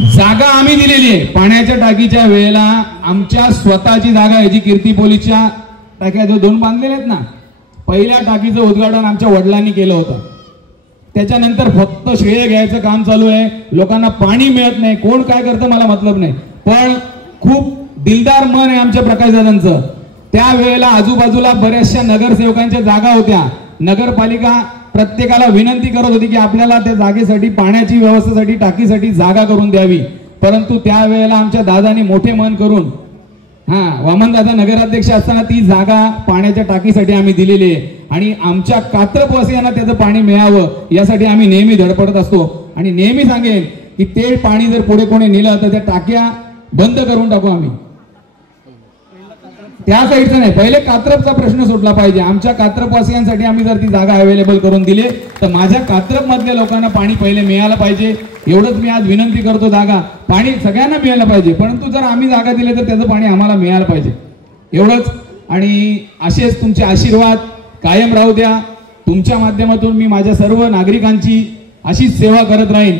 जागा आम्ही दिलेली आहे पाण्याच्या टाकीच्या वेळेला आमच्या स्वतःची जागा आहे जी कीर्ती पोलीसच्या टाक्या जो 2 बांधलेल्या आहेत ना पहिल्या टाकीचं उद्घाटन आमच्या वडिलांनी केलं होतं त्याच्यानंतर फक्त श्रेय घ्यायचं काम चालू आहे लोकांना पाणी मिळत नाही कोण काय करतं मला मतलब नाही पण खूप दिलदार मन आहे आमच्या प्रकाशदादांचं त्यावेळेला आजूबाजूला बऱ्याचशा नगरसेवकांच्या जागा होत्या नगरपालिका प्रत्येकाला विनंती करत होती की आपल्याला त्या जागेसाठी पाण्याची व्यवस्थेसाठी टाकीसाठी जागा करून द्यावी परंतु त्यावेळेला आमच्या दादांनी मोठे मन करून वामन दादा नगराध्यक्ष असताना ती जागा पाण्याच्या टाकीसाठी आम्ही दिलेली आहे आणि आमच्या कात्रपवासियांना त्याचं पाणी मिळावं यासाठी आम्ही नेहमी धडपडत असतो आणि नेहमी सांगेन की ते पाणी जर पुढे कोणी नेलं तर त्या टाक्या बंद करून टाकू आम्ही त्या साईडचा नाही पहिले कात्रपचा प्रश्न सुटला पाहिजे आमच्या कात्रपवासियांसाठी आम्ही जर ती जागा अवेलेबल करून दिली तर माझ्या कात्रप मधल्या लोकांना पाणी पहिले मिळालं पाहिजे एवढंच मी आज विनंती करतो जागा पाणी सगळ्यांना मिळालं पाहिजे परंतु जर आम्ही जागा दिले तर त्याचं पाणी आम्हाला मिळालं पाहिजे एवढंच आणि असेच तुमचे आशीर्वाद कायम राहू द्या तुमच्या माध्यमातून मी माझ्या सर्व नागरिकांची अशीच सेवा करत राहीन